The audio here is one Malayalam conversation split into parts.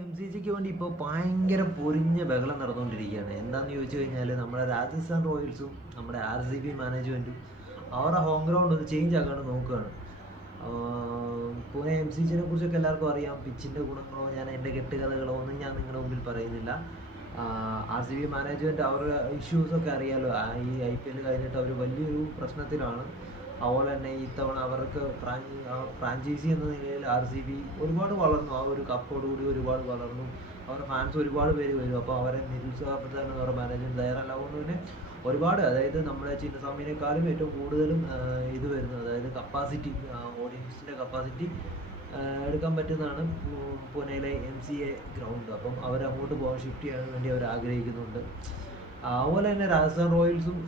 എം സി ജിക്ക് വേണ്ടി ഇപ്പോൾ ഭയങ്കര പൊരിഞ്ഞ ബഹളം നടന്നുകൊണ്ടിരിക്കുകയാണ്. എന്താണെന്ന് ചോദിച്ചു കഴിഞ്ഞാൽ നമ്മുടെ രാജസ്ഥാൻ റോയൽസും നമ്മുടെ RCB മാനേജ്മെൻറ്റും അവരുടെ ഹോം ഗ്രൗണ്ട് ഒന്ന് ചേഞ്ച് ആക്കാണ്ട് നോക്കുകയാണ്. പൂനെ എം സി ജിനെ കുറിച്ചൊക്കെ എല്ലാവർക്കും അറിയാം. പിച്ചിൻ്റെ ഗുണങ്ങളോ എൻ്റെ കെട്ടുകഥകളോ ഒന്നും ഞാൻ നിങ്ങളുടെ മുമ്പിൽ പറയുന്നില്ല. RCB മാനേജ്മെൻറ്റ് അവരുടെ ഇഷ്യൂസൊക്കെ അറിയാമല്ലോ. ഈ IPL കഴിഞ്ഞിട്ട് അവർ വലിയൊരു പ്രശ്നത്തിലാണ്. അതുപോലെ തന്നെ ഇത്തവണ അവർക്ക് ഫ്രാഞ്ചൈസി എന്ന നിലയിൽ RCB ഒരുപാട് വളർന്നു. ആ ഒരു കപ്പോടുകൂടി ഒരുപാട് വളർന്നു. അവരുടെ ഫാൻസ് ഒരുപാട് പേര് വരും. അപ്പോൾ അവരെ നിരുത്സാഹപ്പെടുത്താൻ അവരുടെ മാനേജ്മെൻറ്റ് തയ്യാറല്ലാവുകൊണ്ട് തന്നെ ഒരുപാട്, അതായത് നമ്മുടെ ചിന്നസ്വാമിനേക്കാളും ഏറ്റവും കൂടുതലും ഇത് വരുന്നത്, അതായത് കപ്പാസിറ്റി, ഓഡിയൻസിൻ്റെ കപ്പാസിറ്റി എടുക്കാൻ പറ്റുന്നതാണ് പൂനെയിലെ MCA ഗ്രൗണ്ട്. അപ്പം അവരങ്ങോട്ട് പോകാൻ ഷിഫ്റ്റ് ചെയ്യാൻ വേണ്ടി അവർ ആഗ്രഹിക്കുന്നുണ്ട്. അതുപോലെ തന്നെ രാജസ്ഥാൻ റോയൽസും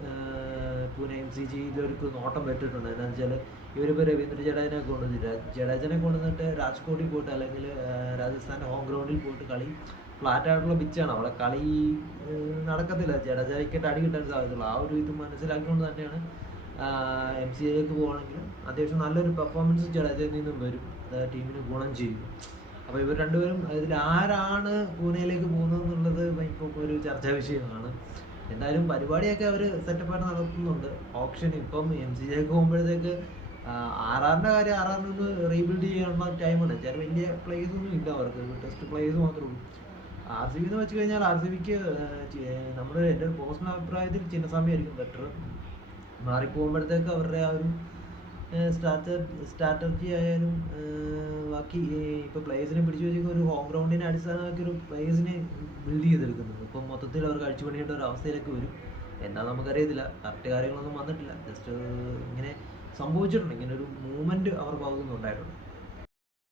പൂനെ MCG ഇതൊരു നോട്ടം പറ്റിയിട്ടുണ്ട്. എന്താണെന്ന് വെച്ചാൽ ഇവരിപ്പോൾ രവീന്ദ്ര ജഡേജനെ കൊണ്ടുവന്നില്ല. ജഡേജനെ കൊണ്ടുവന്നിട്ട് രാജ്കോട്ടിൽ പോയിട്ട് അല്ലെങ്കിൽ രാജസ്ഥാൻ്റെ ഹോം ഗ്രൗണ്ടിൽ പോയിട്ട് കളി ഫ്ലാറ്റായിട്ടുള്ള പിച്ചാണ്, അവിടെ കളി നടക്കത്തില്ല. ജഡേജ വിക്കറ്റ് അടി കിട്ടാൻ സാധ്യതയുള്ളൂ. ആ ഒരു ഇത് മനസ്സിലാക്കിക്കൊണ്ട് തന്നെയാണ് MCAയിലേക്ക് പോകുകയാണെങ്കിലും അത്യാവശ്യം നല്ലൊരു പെർഫോമൻസ് ജഡേജയിൽ നിന്നും വരും. ടീമിന് ഗുണം ചെയ്യും. അപ്പോൾ ഇവർ രണ്ടുപേരും ഇതിൽ ആരാണ് പൂനെയിലേക്ക് പോകുന്നത് എന്നുള്ളത് ഇപ്പോൾ ഒരു ചർച്ചാ വിഷയമാണ്. എന്തായാലും പരിപാടിയൊക്കെ അവർ സെറ്റപ്പായിട്ട് നടത്തുന്നുണ്ട്. ഓപ്ഷൻ ഇപ്പം MCAയിലേക്ക് പോകുമ്പോഴത്തേക്ക് RRൻ്റെ കാര്യം, RRനൊന്ന് റീബിൽഡ് ചെയ്യാനുള്ള ടൈമാണ്. ചില വലിയ പ്ലേയേഴ്സ് ഒന്നും ഇല്ല അവർക്ക്, ടെസ്റ്റ് പ്ലേയേഴ്സ് മാത്രമേ ഉള്ളൂ. RCB എന്ന് വെച്ച് കഴിഞ്ഞാൽ RCBക്ക് നമ്മുടെ എൻ്റെ ഒരു പേഴ്സണൽ അഭിപ്രായത്തിൽ ചിന്നസ്വാമി ആയിരിക്കും ബെറ്റർ. മാറിപ്പോകുമ്പോഴത്തേക്ക് അവരുടെ ആ ഒരു സ്ട്രാറ്റജി ആയാലും ബാക്കി ഇപ്പോൾ പ്ലേയേഴ്സിനെ പിടിച്ചു വെച്ചിരിക്കുന്ന ഒരു ഹോം ഗ്രൗണ്ടിനെ അടിസ്ഥാനമാക്കി ഒരു പ്ലേയേഴ്സിനെ ബിൽഡ് ചെയ്തെടുക്കുന്നത്. ഇപ്പം മൊത്തത്തിൽ അവർക്ക് അഴിച്ചു പണിയേണ്ട ഒരു അവസ്ഥയിലേക്ക് വരും. എന്താ നമുക്കറിയത്തില്ല, കറക്റ്റ് കാര്യങ്ങളൊന്നും വന്നിട്ടില്ല. ജസ്റ്റ് ഇങ്ങനെ സംഭവിച്ചിട്ടുണ്ട്, ഇങ്ങനെ ഒരു മൂവ്മെൻറ്റ് അവർ ഭാഗത്തുനിന്ന് ഉണ്ടായിട്ടുണ്ട്.